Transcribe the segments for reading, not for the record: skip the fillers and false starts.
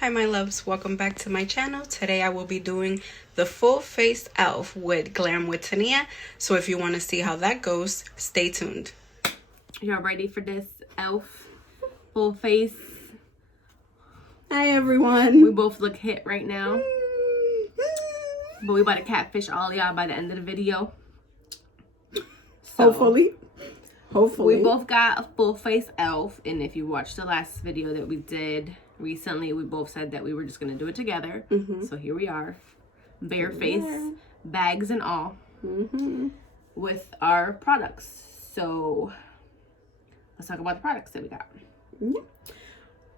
Hi my loves, welcome back to my channel. Today I will be doing the full face E.L.F. with Glam with Tania. So if you want to see how that goes, stay tuned. Y'all ready for this E.L.F. full face? Hi everyone. We both look hit right now. But we about to catfish all y'all by the end of the video. So, Hopefully. We both got a full face E.L.F. And if you watched the last video that we did recently, we both said that we were just going to do it together. So here we are. Bare face, bags and all. With our products. So let's talk about the products that we got.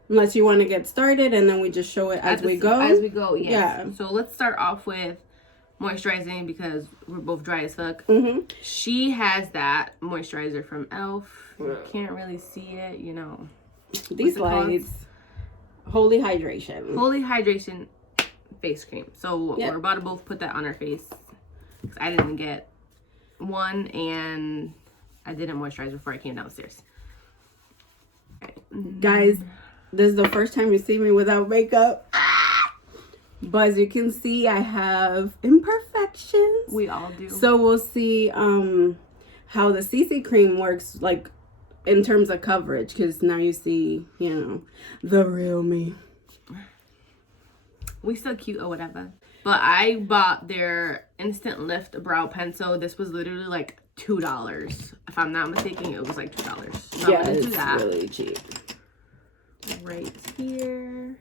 Unless you want to get started and then we just show it as we go. As we go, yes. Yeah. So let's start off with moisturizing because we're both dry as fuck. She has that moisturizer from E.L.F. You can't really see it, you know. These lights. Holy Hydration. Holy Hydration face cream. So we're about to both put that on our face. Because I didn't get one and I didn't moisturize before I came downstairs. Guys, this is the first time you see me without makeup. But as you can see, I have imperfections. We all do. So we'll see how the CC cream works, like in terms of coverage, because now you see, you know, the real me. We still cute or whatever. But I bought their Instant Lift brow pencil. This was literally like $2. If I'm not mistaken, it was like $2. So yeah, it's really cheap. Right here.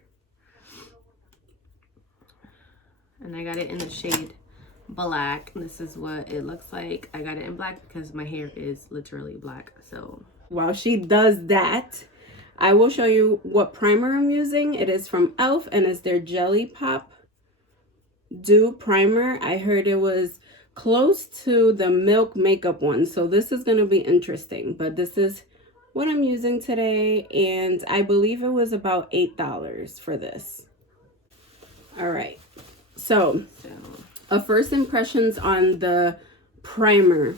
And I got it in the shade black. This is what it looks like. I got it in black because my hair is literally black. So while she does that, I will show you what primer I'm using. It is from E.L.F. and it's their Jelly Pop Dew Primer. I heard it was close to the Milk Makeup one. So this is going to be interesting. But this is what I'm using today. And I believe it was about $8 for this. All right. So, a first impressions on the primer.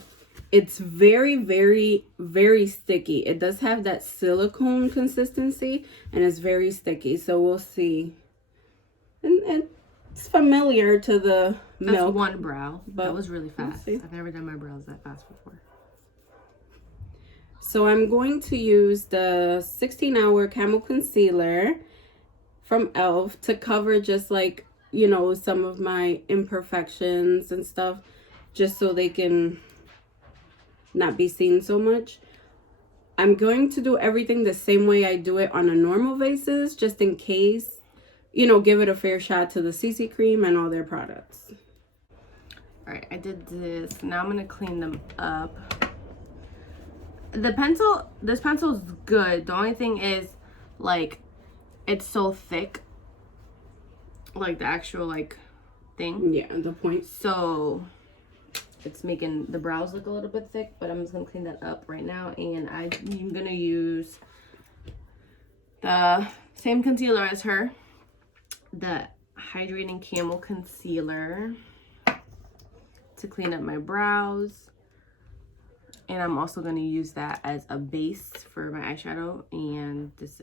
It's very, very, very sticky. It does have that silicone consistency and it's very sticky. So we'll see. And it's familiar to the milk. That's one brow. But that was really fast. I've never done my brows that fast before. So I'm going to use the 16-hour Camo Concealer from E.L.F. to cover just like, you know, some of my imperfections and stuff, just so they can not be seen so much. I'm going to do everything the same way I do it on a normal basis, just in case, you know, give it a fair shot to the CC cream and all their products. All right, I did this. Now I'm going to clean them up. This pencil is good. The only thing is, like, it's so thick. Like the actual like thing. Yeah, the point. So it's making the brows look a little bit thick, but I'm just gonna clean that up right now. And I'm gonna use the same concealer as her, the Hydrating Camo Concealer, to clean up my brows. And I'm also gonna use that as a base for my eyeshadow. And this.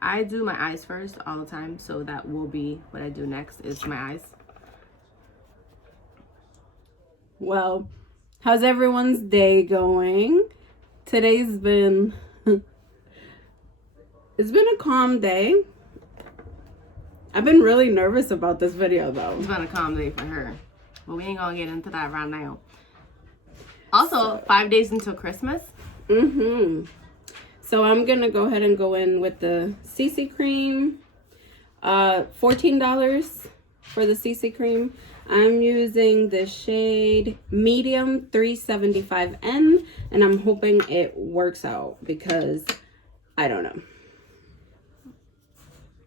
I do my eyes first all the time, so that will be what I do next is my eyes. Well, how's everyone's day going? Today's been it's been a calm day. I've been really nervous about this video though. It's been a calm day for her, but we ain't gonna get into that right now. Also, 5 days until Christmas. So I'm going to go ahead and go in with the CC cream. $14 for the CC cream. I'm using the shade Medium 375N. And I'm hoping it works out because I don't know.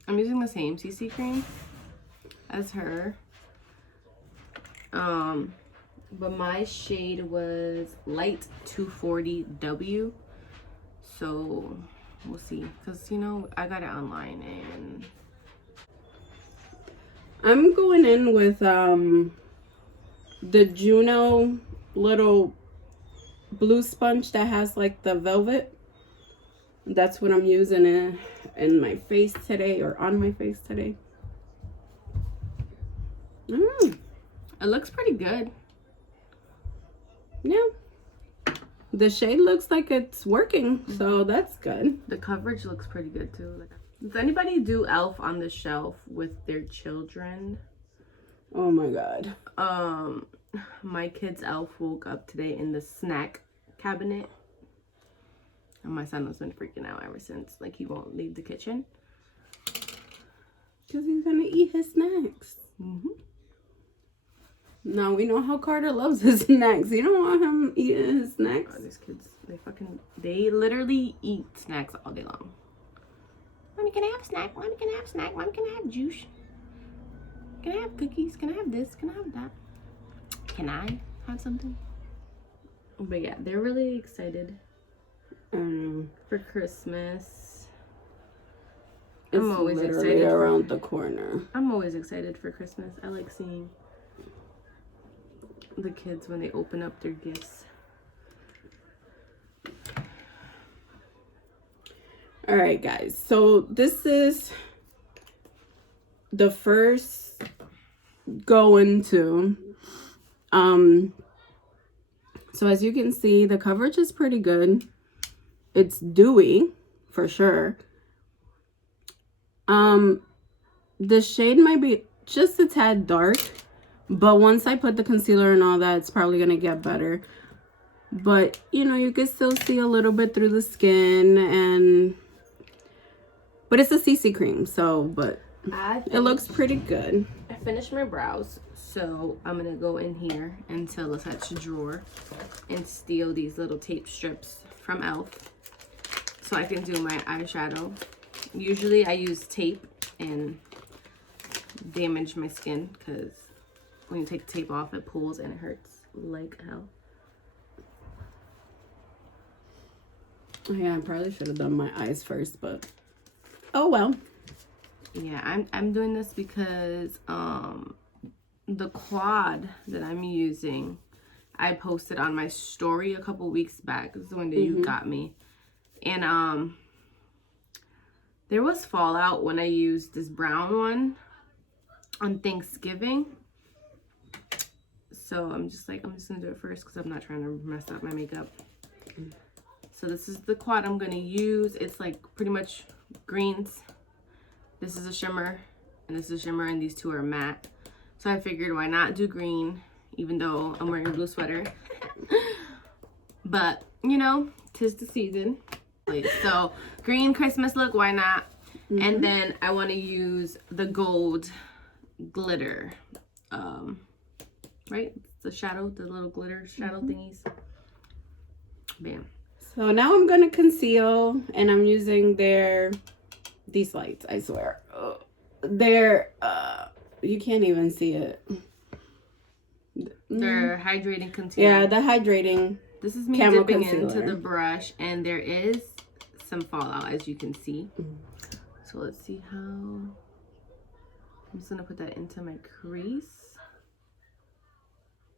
I'm using the same CC cream as her. But my shade was Light 240W. So we'll see, because you know I got it online. And I'm going in with the Juno little blue sponge that has like the velvet. That's what I'm using in my face today, or on my face today. It looks pretty good. Yeah. The shade looks like it's working, so that's good. The coverage looks pretty good too. Does anybody do E.L.F on the shelf with their children? Oh my god. My kid's E.L.F woke up today in the snack cabinet. And my son has been freaking out ever since. Like, he won't leave the kitchen. Because he's going to eat his snacks. Now, we know how Carter loves his snacks. You don't want him eating his snacks. Oh, these kids, they literally eat snacks all day long. Mommy, can I have a snack? Mommy, can I have a snack? Mommy, can I have juice? Can I have cookies? Can I have this? Can I have that? Can I have something? But yeah, they're really excited for Christmas. I'm always excited around the corner. I'm always excited for Christmas. I like seeing the kids when they open up their gifts. All right, guys. So this is the first go into. So as you can see, the coverage is pretty good. It's dewy for sure. The shade might be just a tad dark, but once I put the concealer and all that, it's probably gonna get better. But you know, you can still see a little bit through the skin, but it's a CC cream, so but it looks pretty good. I finished my brows, so I'm gonna go in here into the such drawer and steal these little tape strips from E.L.F. so I can do my eyeshadow. Usually I use tape and damage my skin because when you take the tape off, it pulls and it hurts like hell. Yeah, I probably should have done my eyes first, but oh well. Yeah, I'm doing this because the quad that I'm using, I posted on my story a couple weeks back. This is the one that you got me. And there was fallout when I used this brown one on Thanksgiving. So I'm just gonna do it first because I'm not trying to mess up my makeup. So this is the quad I'm gonna use. It's like pretty much greens. This is a shimmer, and this is a shimmer, and these two are matte. So I figured, why not do green, even though I'm wearing a blue sweater. But, you know, 'tis the season. So, green Christmas look, why not? And then I want to use the gold glitter. Right? The shadow, the little glitter shadow thingies. Bam. So now I'm going to conceal, and I'm using these lights, I swear. They're, you can't even see it. They're hydrating concealer. Yeah, the hydrating. This is me dipping into the brush, and there is some fallout, as you can see. So let's see how. I'm just gonna put that into my crease,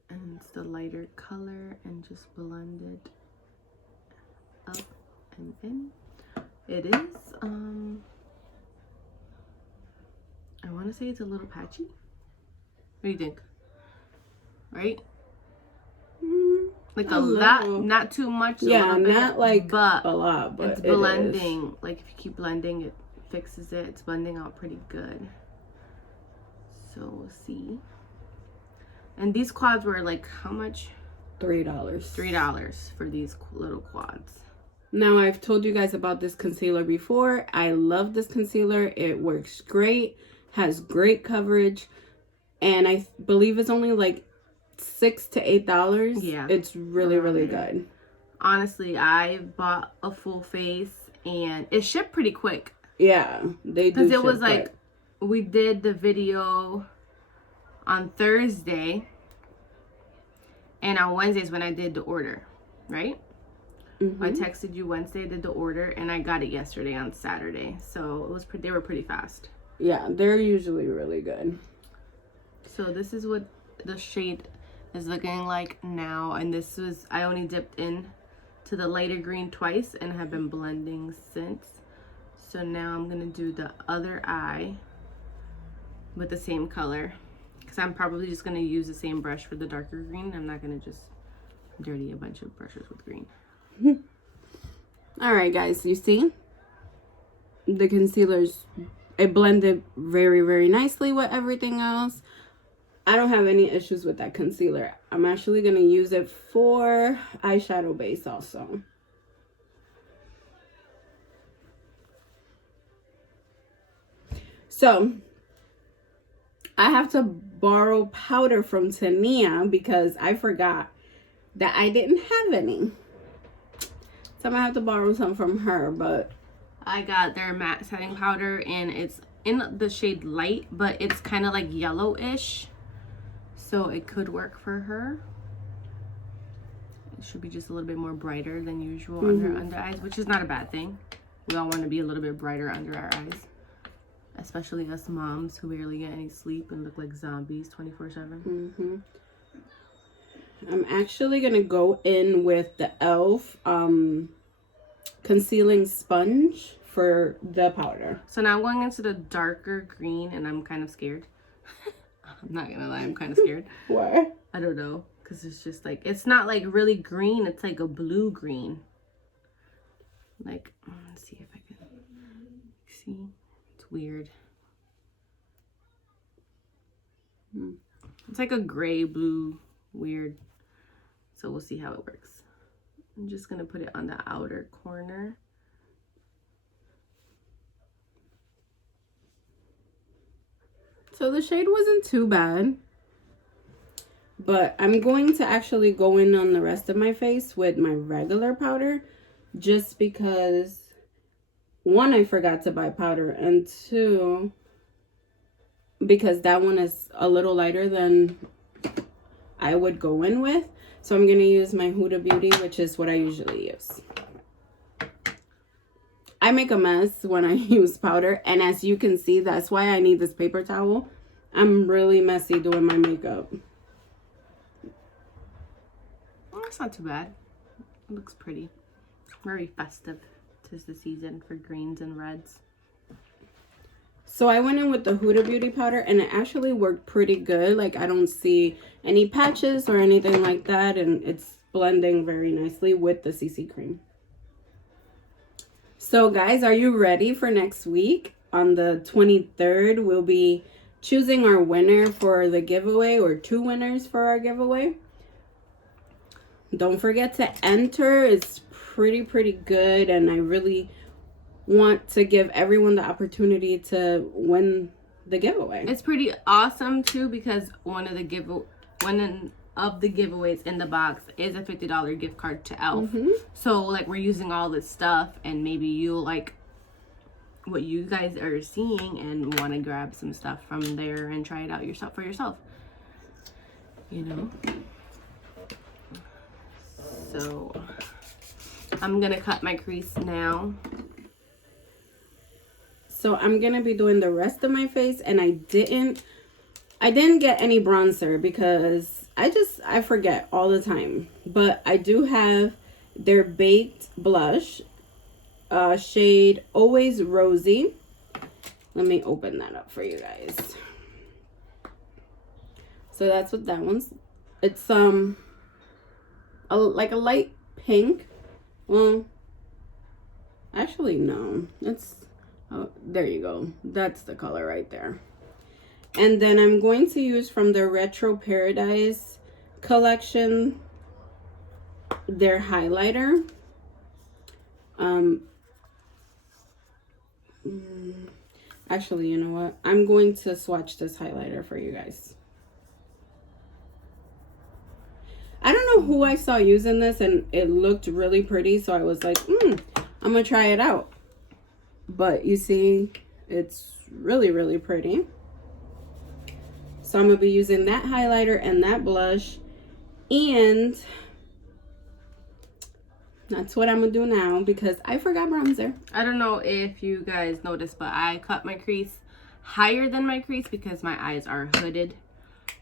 and it's the lighter color, and just blend it up and in. It is I want to say it's a little patchy. What do you think? Right? Like a lot, not too much. Yeah, not like but a lot, but it's blending. Like if you keep blending, it fixes it. It's blending out pretty good. So we'll see. And these quads were like how much? $3. $3 for these little quads. Now, I've told you guys about this concealer before. I love this concealer. It works great, has great coverage, and I believe it's only like $6 to $8. Yeah, it's really, really good. Honestly, I bought a full face, and it shipped pretty quick. Yeah, they do. Because it was like, we did the video on Thursday, and on Wednesdays when I did the order, right? I texted you Wednesday, did the order, and I got it yesterday on Saturday. So it was they were pretty fast. Yeah, they're usually really good. So this is what the shade is looking like now, and this was I only dipped in to to the lighter green twice and have been blending since. So now I'm gonna do the other eye with the same color, because I'm probably just gonna use the same brush for the darker green. I'm not gonna just dirty a bunch of brushes with green. All right, guys, you see the concealers, it blended very, very nicely with everything else. I don't have any issues with that concealer. I'm actually going to use it for eyeshadow base also. So, I have to borrow powder from Tania because I forgot that I didn't have any. So, I'm going to have to borrow some from her, but I got their matte setting powder, and it's in the shade light, but it's kind of like yellowish. So it could work for her. It should be just a little bit more brighter than usual on her under eyes, which is not a bad thing. We all want to be a little bit brighter under our eyes. Especially us moms who barely get any sleep and look like zombies 24/7. I'm actually going to go in with the E.L.F. Concealing sponge for the powder. So now I'm going into the darker green, and I'm kind of scared. I'm not gonna lie, I'm kind of scared. Why? I don't know, because it's just like, it's not like really green, it's like a blue green. Like, let's see if I can see. It's weird. It's like a gray blue, weird. So we'll see how it works. I'm just gonna put it on the outer corner. So the shade wasn't too bad, but I'm going to actually go in on the rest of my face with my regular powder, just because, one, I forgot to buy powder, and two, because that one is a little lighter than I would go in with. So I'm going to use my Huda Beauty, which is what I usually use. I make a mess when I use powder, and as you can see, that's why I need this paper towel. I'm really messy doing my makeup. Well, it's not too bad. It looks pretty. Very festive. 'Tis the season for greens and reds. So I went in with the Huda Beauty powder, and it actually worked pretty good. Like, I don't see any patches or anything like that, and it's blending very nicely with the CC cream. So guys, are you ready for next week? On the 23rd, we'll be choosing our winner for the giveaway, or 2 winners for our giveaway. Don't forget to enter. It's pretty good, and I really want to give everyone the opportunity to win the giveaway. It's pretty awesome too, because one of the giveaways in the box is a $50 gift card to E.L.F. So like, we're using all this stuff, and maybe you like what you guys are seeing and want to grab some stuff from there and try it out yourself for yourself, you know. So I'm gonna cut my crease now. So I'm gonna be doing the rest of my face, and I didn't get any bronzer because I forget all the time. But I do have their baked blush, shade Always Rosy. Let me open that up for you guys. So that's what that one's. It's like a light pink. Well, actually no. It's oh, there you go. That's the color right there. And then I'm going to use from the Retro Paradise collection their highlighter. Actually, you know what? I'm going to swatch this highlighter for you guys. I don't know who I saw using this, and it looked really pretty, so I was like, I'm gonna try it out. But you see, it's really pretty. So I'm gonna be using that highlighter and that blush, and that's what I'm gonna do now because I forgot bronzer. I don't know if you guys noticed, but I cut my crease higher than my crease because my eyes are hooded.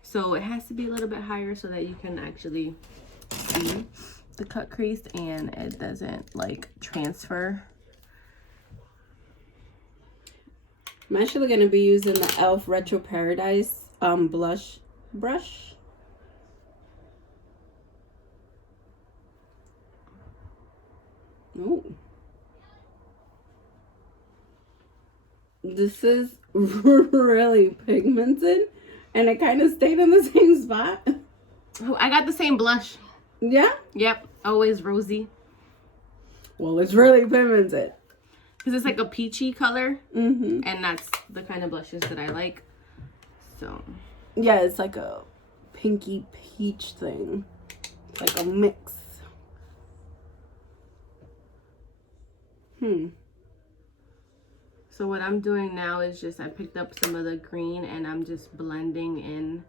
So it has to be a little bit higher so that you can actually see. the cut crease and it doesn't like transfer. I'm actually going to be using the E.L.F. Retro Paradise blush brush. Oh. This is really pigmented and it kind of stayed in the same spot. Oh, I got the same blush. Yeah? Yep. Always rosy. Well, it's really pigmented. Because it's like a peachy color. Mm-hmm. And that's the kind of blushes that I like. So. Yeah, it's like a pinky peach thing. Like a mix. So what I'm doing now is just I picked up some of the green and I'm just blending in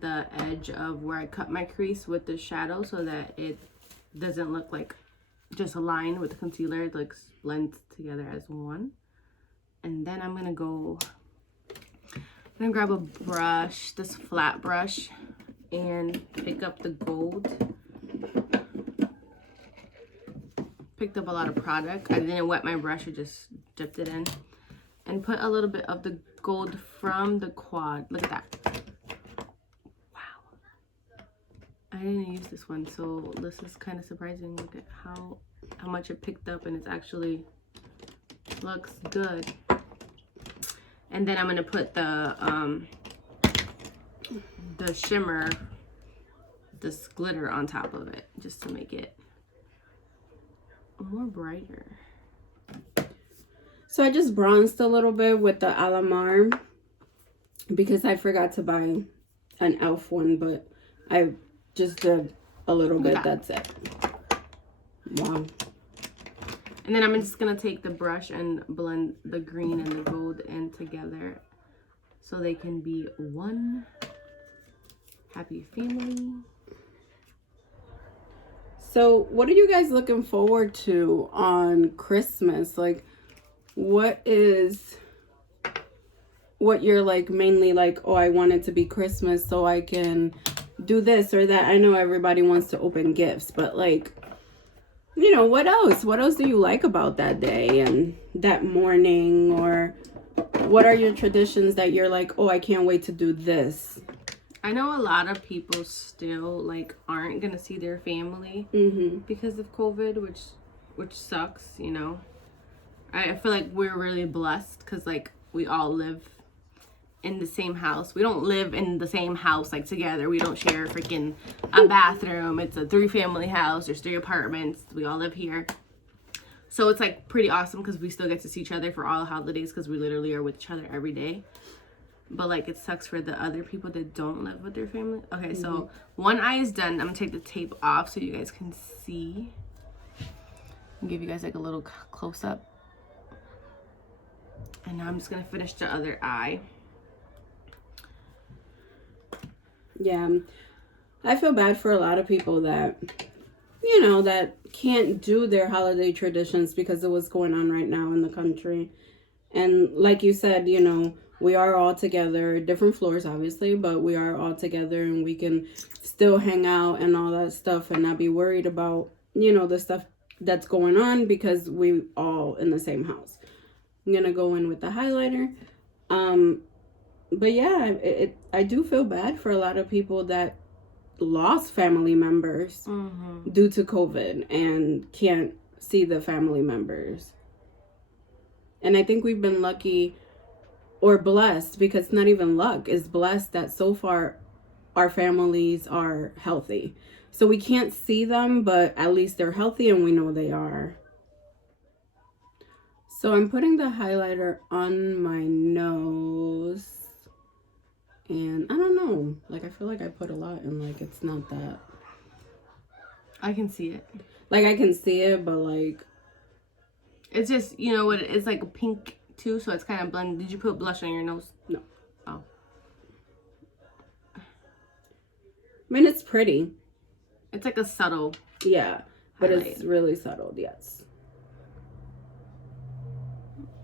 the edge of where I cut my crease with the shadow so that it doesn't look like just a line with the concealer. It like blends together as one. And then I'm gonna grab a brush, this flat brush, and pick up the gold. Picked up a lot of product. I didn't wet my brush, I just dipped it in. And put a little bit of the gold from the quad. Look at that. Wow. I didn't use this one, so this is kind of surprising. Look at how much it picked up, and it's actually looks good. And then I'm gonna put the shimmer, this glitter on top of it, just to make it more brighter. So I just bronzed a little bit with the Alamar because I forgot to buy an E.L.F. one, but I just did a little bit. That's it. Wow. And then I'm just gonna take the brush and blend the green and the gold in together so they can be one happy family. So what are you guys looking forward to on Christmas? Like, what you're like mainly like, oh, I want it to be Christmas so I can do this or that. I know everybody wants to open gifts, but like, you know, what else do you like about that day and that morning? Or what are your traditions that you're like, oh, I can't wait to do this? I know a lot of people still like aren't gonna see their family because of COVID, which sucks, you know. I feel like we're really blessed because like we all live in the same house. We don't live in the same house like together. We don't share freaking a bathroom. It's a 3-family house. There's 3 apartments. We all live here. So it's like pretty awesome because we still get to see each other for all the holidays because we literally are with each other every day. But like it sucks for the other people that don't live with their family. Okay, so one eye is done. I'm gonna take the tape off so you guys can see. I'll give you guys like a little close up. And now I'm just gonna finish the other eye. Yeah, I feel bad for a lot of people that, you know, that can't do their holiday traditions because of what's going on right now in the country. And like you said, you know, we are all together, different floors obviously, but we are all together and we can still hang out and all that stuff and not be worried about, you know, the stuff that's going on because we all in the same house. I'm gonna go in with the highlighter. But yeah, I do feel bad for a lot of people that lost family members due to COVID and can't see the family members. And I think we've been lucky or blessed, because it's not even luck, it's blessed that so far our families are healthy. So we can't see them, but at least they're healthy and we know they are. So I'm putting the highlighter on my nose. And I don't know, like I feel like I put a lot and like it's not that. I can see it. Like I can see it, but like. It's just, you know what, it's like pink too, so it's kind of blended. Did you put blush on your nose? No. Oh. I mean, it's pretty. It's like a subtle. Yeah, but highlight. It's really subtle, yes.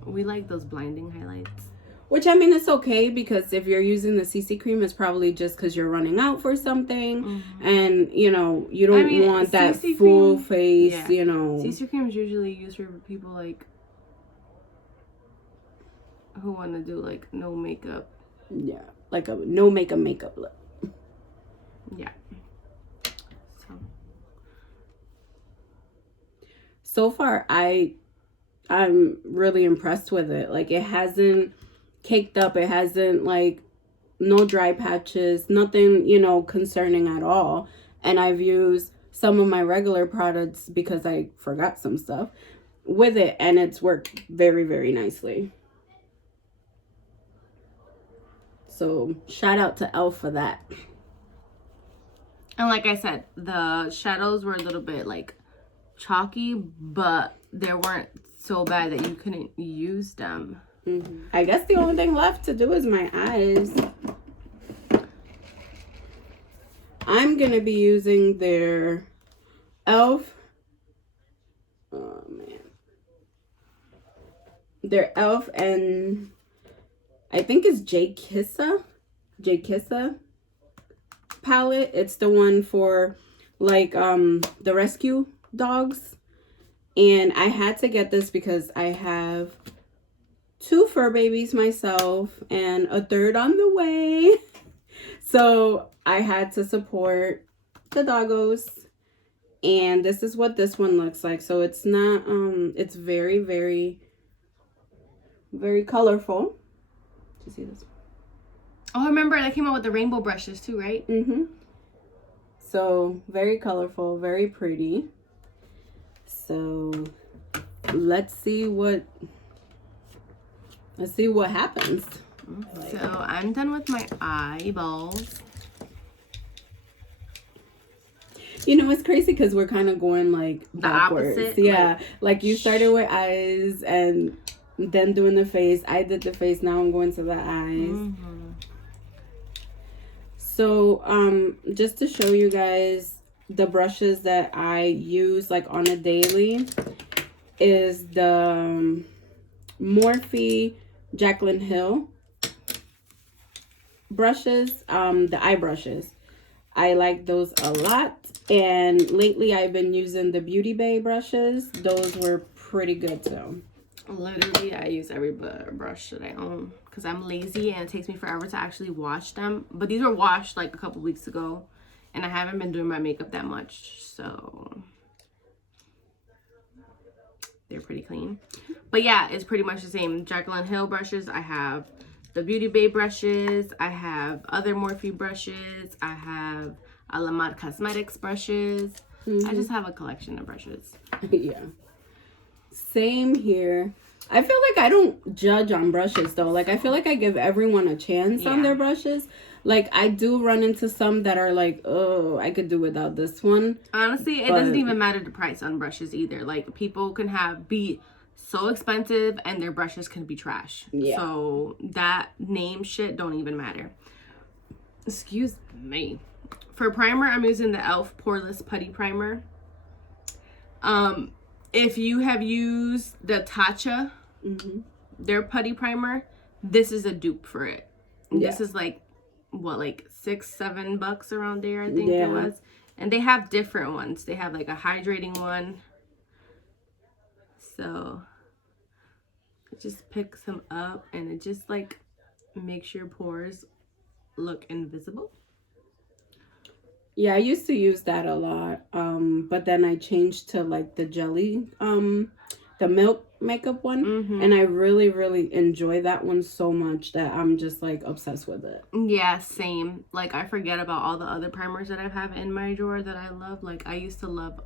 We like those blinding highlights. Which, I mean, it's okay because if you're using the CC cream, it's probably just because you're running out for something. And, you know, you don't want that CC full cream, face, you know. CC cream is usually used for people, like, who want to do, like, no makeup. Yeah, like a no makeup look. Yeah. So far, I'm really impressed with it. Like, it hasn't caked up. It hasn't, like, no dry patches, nothing, you know, concerning at all. And I've used some of my regular products because I forgot some stuff with it, and it's worked very, very nicely. So shout out to E.L.F for that. And like I said, the shadows were a little bit like chalky, but they weren't so bad that you couldn't use them. I guess the only thing left to do is my eyes. I'm gonna be using their E.L.F. Oh man, their E.L.F. and I think it's J Kissa palette. It's the one for like the rescue dogs, and I had to get this because I have 2 fur babies myself and a third on the way. So I had to support the doggos, and this is what this one looks like. So it's not it's very, very, very colorful. You see this? Oh, I remember they came out with the rainbow brushes too, right? So very colorful, very pretty. So let's see what happens. So I'm done with my eyeballs. You know, it's crazy because we're kind of going like backwards. The opposite, yeah, like you started with eyes and then doing the face. I did the face. Now I'm going to the eyes. So just to show you guys the brushes that I use like on a daily is the Morphe Jaclyn Hill brushes, the eye brushes. I like those a lot, and lately I've been using the Beauty Bay brushes. Those were pretty good too. Literally, I use every brush that I own because I'm lazy and it takes me forever to actually wash them. But these were washed like a couple weeks ago, and I haven't been doing my makeup that much, so they're pretty clean. But yeah, it's pretty much the same. Jaclyn Hill brushes. I have the Beauty Bay brushes. I have other Morphe brushes. I have Alamad Cosmetics brushes. I just have a collection of brushes. Yeah. Same here. I feel like I don't judge on brushes though. Like I feel like I give everyone a chance on their brushes. Like I do run into some that are like, oh, I could do without this one. Honestly, it doesn't even matter the price on brushes either. Like people can be so expensive and their brushes can be trash. Yeah. So that name shit don't even matter. Excuse me. For primer, I'm using the E.L.F. Poreless Putty Primer. If you have used the Tatcha, their putty primer, this is a dupe for it. Yeah. This is like, what, like $6-7 around there, I think it was. And they have different ones. They have like a hydrating one. So it just picks them up and it just like makes your pores look invisible. Yeah, I used to use that a lot, but then I changed to like the jelly, the milk makeup one, and I really, really enjoy that one so much that I'm just like obsessed with it. Yeah, same. Like I forget about all the other primers that I have in my drawer that I love. Like I used to love,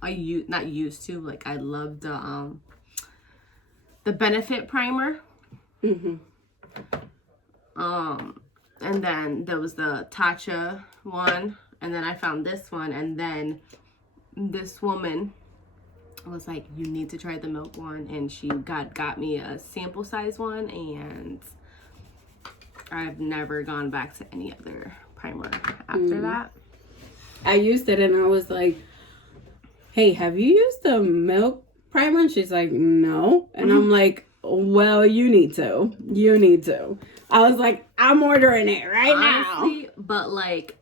not used to, like I loved the Benefit primer. And then there was the Tatcha one. And then I found this one, and then this woman was like, you need to try the milk one, and she got me a sample size one, and I've never gone back to any other primer after that. I used it and I was like, hey, have you used the milk primer? And she's like, no. And I'm like, well, you need to. You need to. I was like, I'm ordering it honestly, now. But like,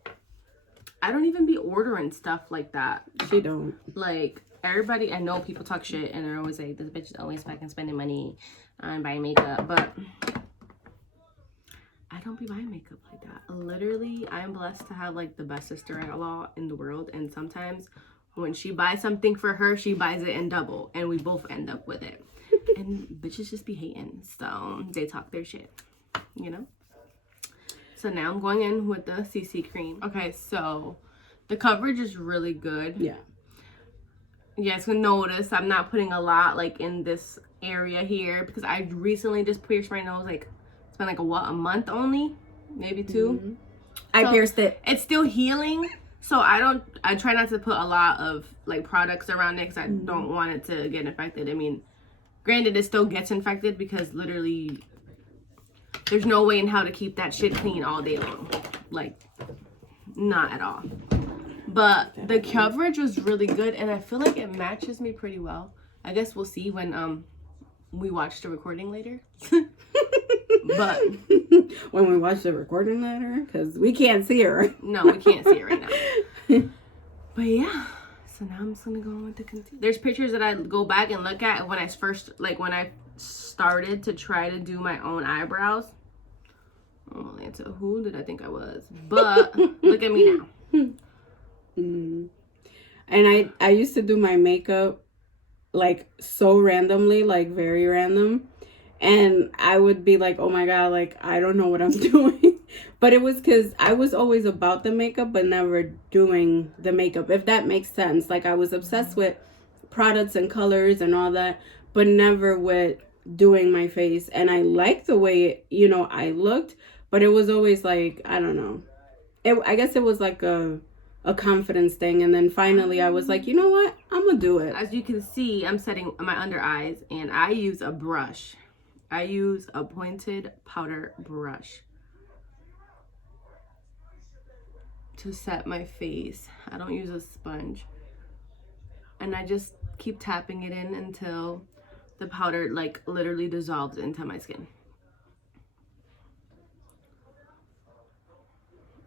I don't even be ordering stuff like that. She don't. Like, everybody, I know people talk shit and they're always like, this bitch is always fucking spending money on buying makeup, but I don't be buying makeup like that. Literally, I'm blessed to have like the best sister-in-law in the world, and sometimes when she buys something for her, she buys it in double, and we both end up with it. And bitches just be hating, so they talk their shit, you know? So now I'm going in with the CC cream. Okay, so the coverage is really good. Yeah. You guys can notice I'm not putting a lot like in this area here because I recently just pierced my nose. Like, it's been like a month only, maybe 2. Mm-hmm. I pierced it. It's still healing, so I try not to put a lot of like products around it because I don't want it to get infected. I mean, granted, it still gets infected because literally there's no way in how to keep that shit clean all day long. Like, not at all. But the coverage was really good, and I feel like it matches me pretty well. I guess we'll see when we watch the recording later. But when we watch the recording later, because we can't see her. No, we can't see it right now. But yeah, so now I'm just gonna go on with the concealer. There's pictures that I go back and look at when I first, like when I started to try to do my own eyebrows. Oh, Atlanta, who did I think I was? But look at me now. And I used to do my makeup like so randomly, like very random. And I would be like, oh my God, like, I don't know what I'm doing. But it was because I was always about the makeup, but never doing the makeup, if that makes sense. Like, I was obsessed with products and colors and all that, but never with doing my face. And I liked the way, you know, I looked, but it was always like, I don't know. I guess it was like a confidence thing. And then finally I was like, you know what? I'm going to do it. As you can see, I'm setting my under eyes, and I use a brush. I use a pointed powder brush to set my face. I don't use a sponge. And I just keep tapping it in until the powder like literally dissolves into my skin.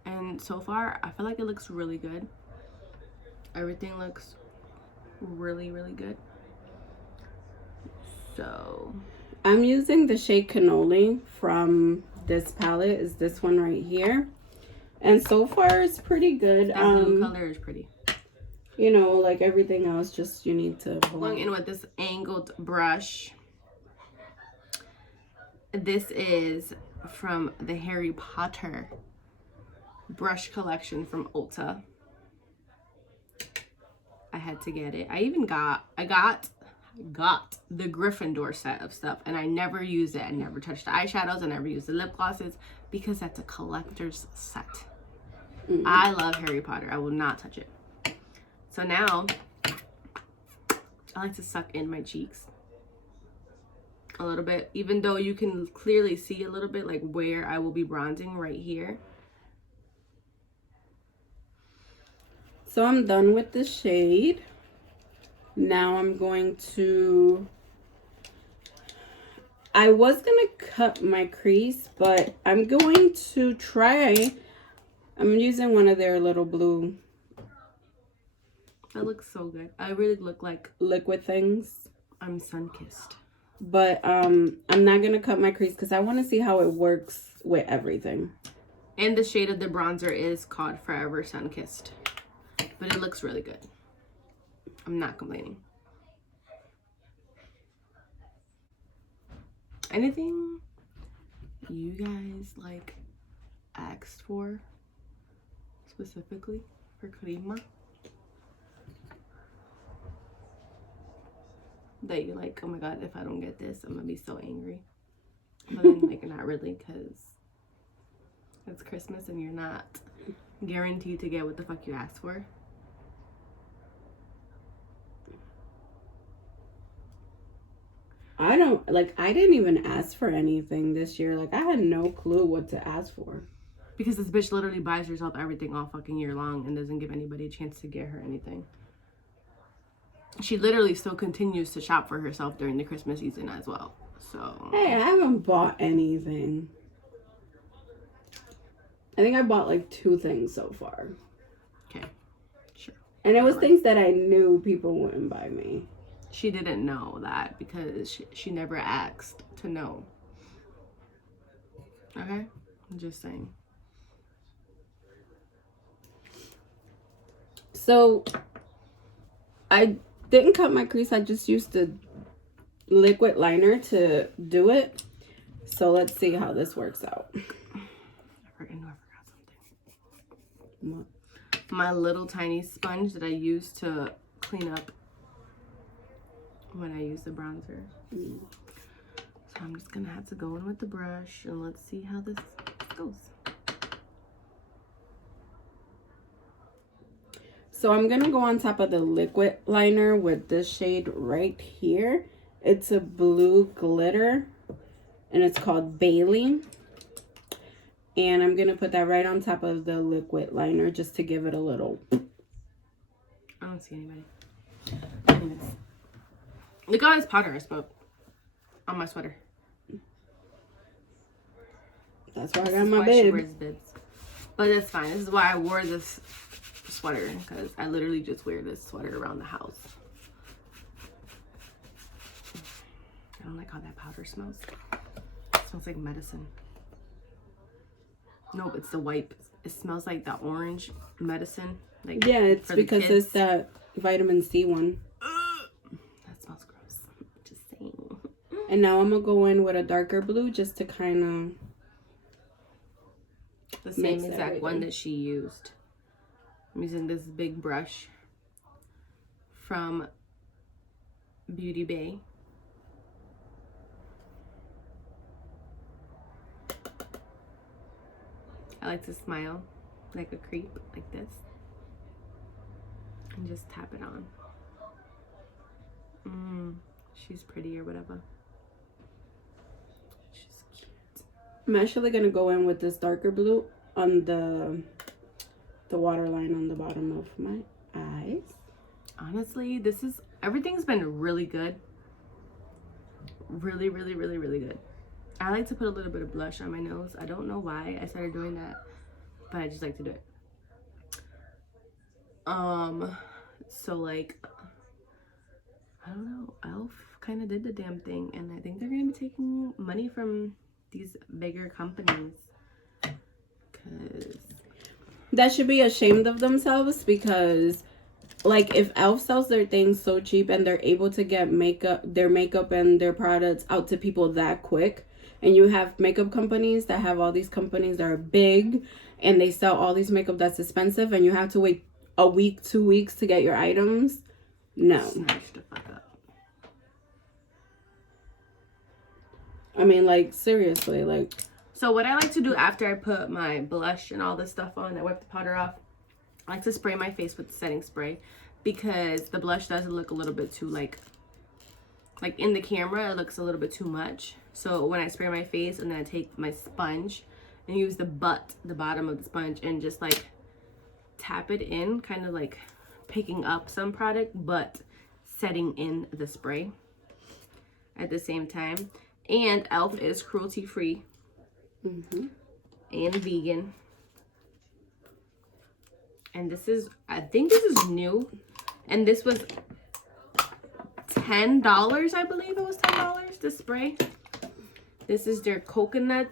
And so far, I feel like it looks really good. Everything looks really, really good. So I'm using the shade Cannoli from this palette. Is this one right here. And so far, it's pretty good. That blue color is pretty. You know, like everything else, just you need to... Going in with this angled brush. This is from the Harry Potter brush collection from Ulta. I had to get it. I got the Gryffindor set of stuff, and I never used it. I never touched the eyeshadows. I never used the lip glosses because that's a collector's set. I love Harry Potter. I will not touch it. So now I like to suck in my cheeks a little bit, even though you can clearly see a little bit like where I will be bronzing right here. So I'm done with the shade. Now I'm going to... I was going to cut my crease, but I'm going to try... I'm using one of their little blue... That looks so good. I really look like... liquid things. I'm sun-kissed. But I'm not going to cut my crease because I want to see how it works with everything. And the shade of the bronzer is called Forever Sun-Kissed. But it looks really good. I'm not complaining. Anything you guys like asked for specifically for Karima that you like, oh my God, if I don't get this, I'm gonna be so angry. But then like not really, because it's Christmas and you're not guaranteed to get what the fuck you asked for. I didn't even ask for anything this year. Like, I had no clue what to ask for. Because this bitch literally buys herself everything all fucking year long and doesn't give anybody a chance to get her anything. She literally still continues to shop for herself during the Christmas season as well. So. Hey, I haven't bought anything. I think I bought like 2 things so far. Okay. Sure. And it was things that I knew people wouldn't buy me. She didn't know that because she never asked to know. Okay? I'm just saying. So, I didn't cut my crease. I just used the liquid liner to do it. So, let's see how this works out. I forgot something. What? My little tiny sponge that I use to clean up when I use the bronzer. So I'm just gonna have to go in with the brush and let's see how this goes. So I'm gonna go on top of the liquid liner with this shade right here. It's a blue glitter and it's called Bailey. And I'm gonna put that right on top of the liquid liner just to give it a little. I don't see anybody. Anyways. Look at all this powder I spilled on my sweater. That's why I got my bib. But that's fine. This is why I wore this sweater, because I literally just wear this sweater around the house. I don't like how that powder smells. It smells like medicine. Nope, it's the wipe. It smells like the orange medicine. Like, yeah, it's because it's that vitamin C one. That smells gross. Just saying. And now I'm gonna go in with a darker blue just to kind of the same exact one that she used. I'm using this big brush from Beauty Bay. I like to smile like a creep, like this, and just tap it on. She's pretty or whatever. She's cute. I'm actually gonna go in with this darker blue on the waterline on the bottom of my eyes. Honestly, everything's been really good. Really, really, really, really good. I like to put a little bit of blush on my nose. I don't know why I started doing that, but I just like to do it. So like, I don't know, E.L.F kind of did the damn thing, and I think they're gonna be taking money from these bigger companies, because that should be ashamed of themselves, because like if E.L.F sells their things so cheap and they're able to get their makeup and their products out to people that quick, and you have makeup companies that have all these companies that are big and they sell all these makeup that's expensive, and you have to wait a week, 2 weeks to get your items. No. snatch the fuck up. I mean, like, seriously, like. So what I like to do after I put my blush and all this stuff on, I wipe the powder off, I like to spray my face with the setting spray, because the blush does look a little bit too like in the camera, it looks a little bit too much. So when I spray my face, and then I take my sponge and use the bottom of the sponge, and just like tap it in, kind of like picking up some product, but setting in the spray at the same time. And E.L.F is cruelty free and vegan. And this is, I think this is new. And this was $10, I believe it was $10, this spray. This is their coconut,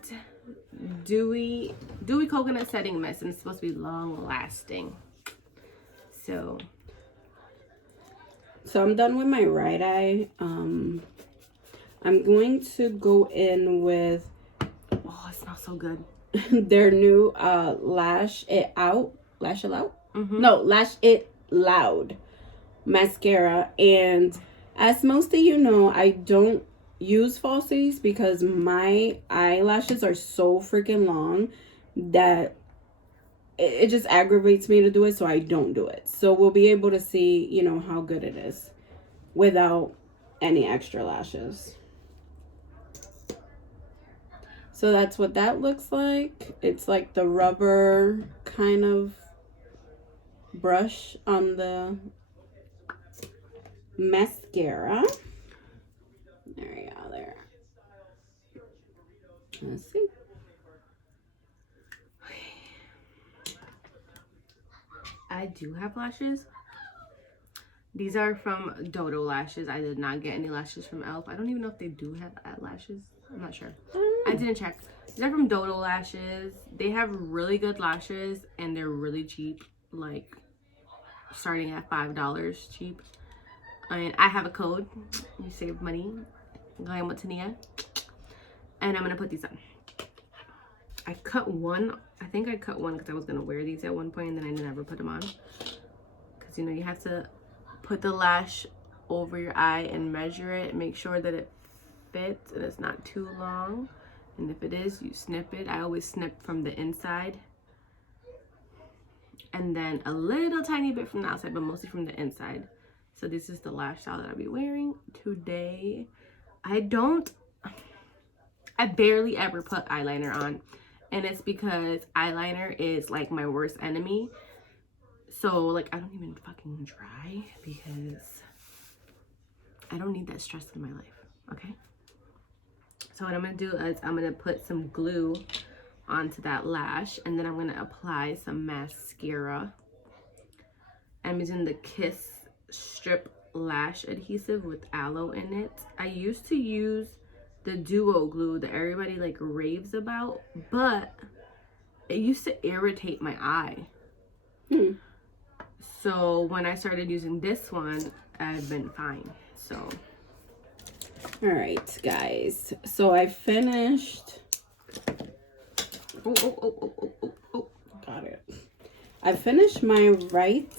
dewy coconut setting mist, and it's supposed to be long lasting. So I'm done with my right eye. I'm going to go in with, oh, it smells so good. their new Lash It Out no, Lash It Loud mascara. And as most of you know, I don't use falsies because my eyelashes are so freaking long that it just aggravates me to do it, so I don't do it. So we'll be able to see, you know, how good it is without any extra lashes. So that's what that looks like. It's like the rubber kind of brush on the mascara. There you go, there. Let's see. I do have lashes. These are from Dodo Lashes. I did not get any lashes from E.L.F. I don't even know if they do have lashes. I'm not sure. I didn't check. These are from Dodo Lashes. They have really good lashes and they're really cheap. Like starting at $5 cheap. And I have a code. You save money. Going with Tania. And I'm going to put these on. I cut one. I think I cut one because I was going to wear these at one point and then I never put them on. Because, you know, you have to put the lash over your eye and measure it. Make sure that it fits and it's not too long. And if it is, you snip it. I always snip from the inside. And then a little tiny bit from the outside, but mostly from the inside. So this is the lash style that I'll be wearing today. I barely ever put eyeliner on. And it's because eyeliner is like my worst enemy. So like I don't even fucking try because I don't need that stress in my life. Okay. So what I'm going to do is I'm going to put some glue onto that lash. And then I'm going to apply some mascara. I'm using the Kiss Strip Lash Adhesive with aloe in it. I used to use the duo glue that everybody like raves about. But it used to irritate my eye. So when I started using this one, I've been fine. So... All right, guys. So I finished. Got it. I finished my right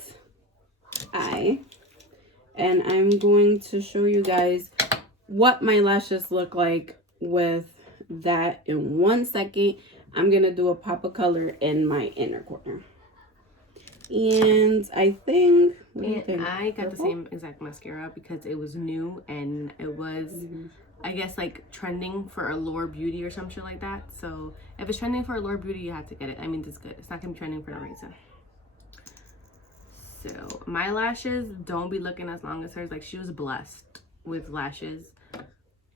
eye, and I'm going to show you guys what my lashes look like with that in 1 second. I'm gonna do a pop of color in my inner corner. And I think, I got the same exact mascara because it was new and it was, I guess, like trending for Allure Beauty or some shit like that. So if it's trending for Allure Beauty, you have to get it. I mean, it's good. It's not gonna be trending for no reason. So my lashes don't be looking as long as hers. Like she was blessed with lashes,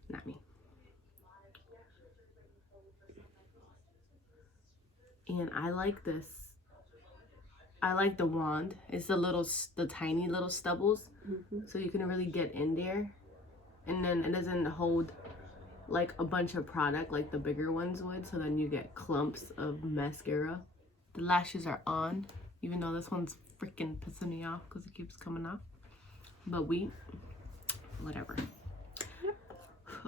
not me. And I like this. I like the wand. It's the tiny little stubbles. So you can really get in there. And then it doesn't hold like a bunch of product like the bigger ones would. So then you get clumps of mascara. The lashes are on. Even though this one's freaking pissing me off because it keeps coming off. But whatever.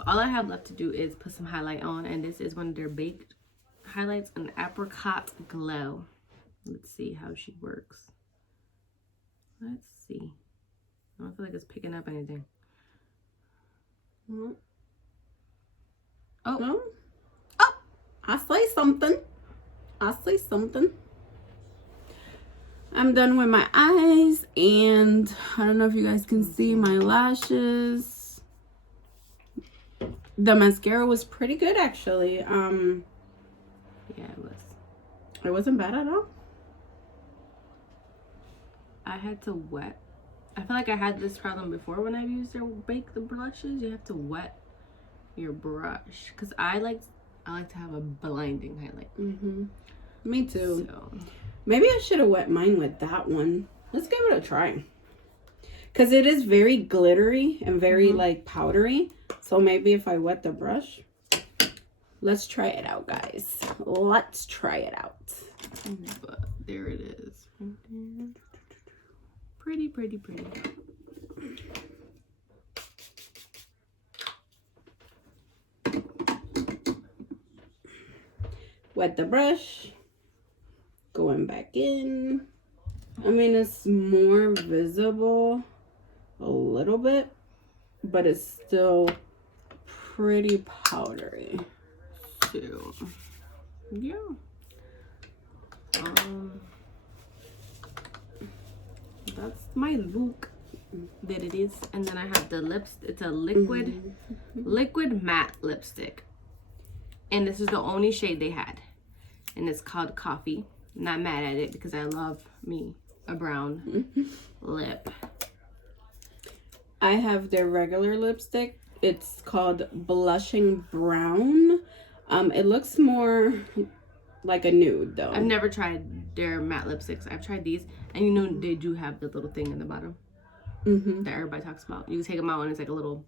All I have left to do is put some highlight on. And this is one of their baked highlights, an apricot glow. Let's see how she works. Let's see. I don't feel like it's picking up anything. Oh. Oh. Oh. I say something. I'm done with my eyes, and I don't know if you guys can see my lashes. The mascara was pretty good, actually. Yeah, it was. It wasn't bad at all. I had to wet. I feel like I had this problem before when I used to bake the brushes. You have to wet your brush because I like to have a blinding highlight. Me too. So. Maybe I should have wet mine with that one. Let's give it a try. Because it is very glittery and very like powdery. So maybe if I wet the brush. Let's try it out, guys. Let's try it out. But there it is. Pretty, pretty, pretty. Wet the brush. Going back in. I mean, it's more visible a little bit, but it's still pretty powdery. So, yeah. That's my look. There it is. And then I have the lips. It's a liquid matte lipstick. And this is the only shade they had. And it's called Coffee. I'm not mad at it because I love me a brown lip. I have their regular lipstick. It's called Blushing Brown. It looks more like a nude though. I've never tried their matte lipsticks. I've tried these, and you know they do have the little thing in the bottom that everybody talks about. You can take them out and it's like a little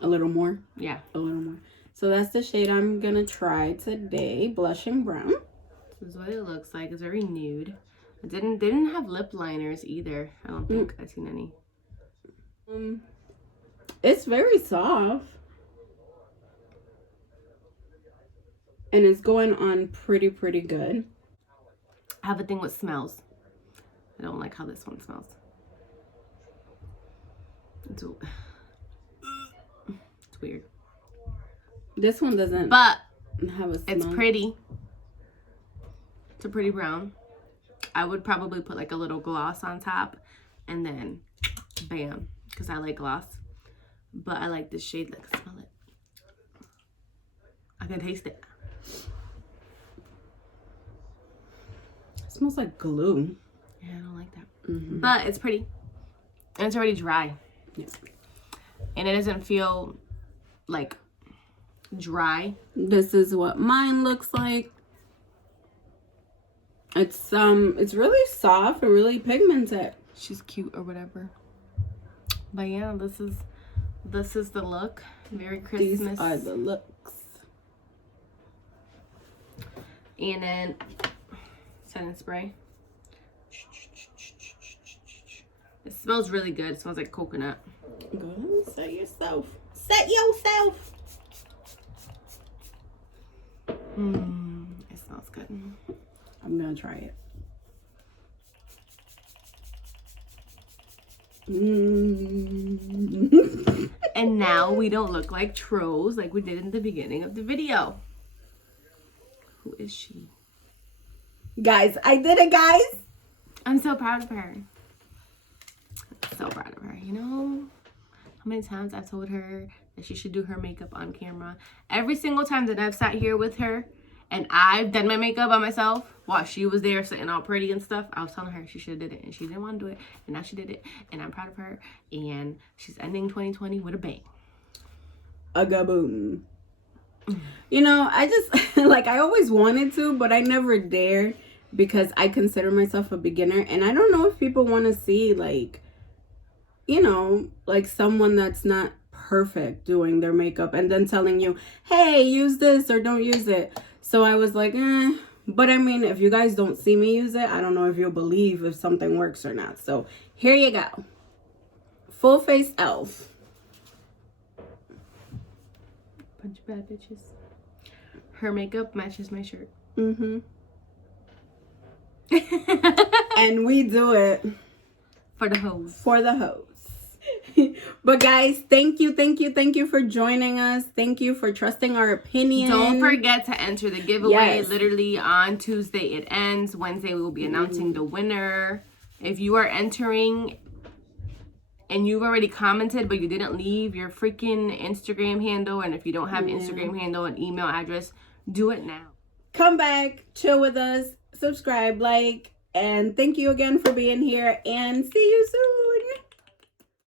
more. Yeah, a little more. So that's the shade I'm gonna try today, blushing brown. This is what it looks like. It's very nude. They didn't have lip liners either. I don't think I've seen any. It's very soft. And it's going on pretty good. I have a thing with smells. I don't like how this one smells. It's weird. This one doesn't but have a smell. It's pretty. It's a pretty brown. I would probably put like a little gloss on top and then bam, because I like gloss. But I like this shade. Like, smell it. I can taste it. It smells like glue. Yeah, I don't like that. But it's pretty. And it's already dry. Yes. And it doesn't feel like dry. This is what mine looks like. It's really soft and really pigmented. She's cute or whatever. But yeah, this is the look. Merry Christmas. These are the looks. And then setting spray. It smells really good. It smells like coconut. Go ahead and set yourself. Set yourself. It smells good. I'm gonna try it. And now we don't look like trolls like we did in the beginning of the video. Who is she? Guys, I did it, guys. I'm so proud of her. So proud of her. You know how many times I've told her that she should do her makeup on camera? Every single time that I've sat here with her and I've done my makeup by myself while she was there sitting all pretty and stuff, I was telling her she should have did it, and she didn't want to do it, and now she did it, and I'm proud of her, and she's ending 2020 with a bang. A gaboom. You know, I just like, I always wanted to, but I never dared because I consider myself a beginner, and I don't know if people want to see, like, you know, like someone that's not perfect doing their makeup and then telling you, hey, use this or don't use it. So I was like, but I mean, if you guys don't see me use it, I don't know if you'll believe if something works or not. So here you go. Full face E.L.F. Bunch of bad bitches. Her makeup matches my shirt. And we do it for the hoes. For the hoes. But guys, thank you for joining us. Thank you for trusting our opinion. Don't forget to enter the giveaway. Yes. Literally on Tuesday it ends. Wednesday we will be announcing the winner. If you are entering and you've already commented but you didn't leave your freaking Instagram handle, and if you don't have an Instagram handle and email address, do it now. Come back, chill with us, subscribe, like, and thank you again for being here, and see you soon.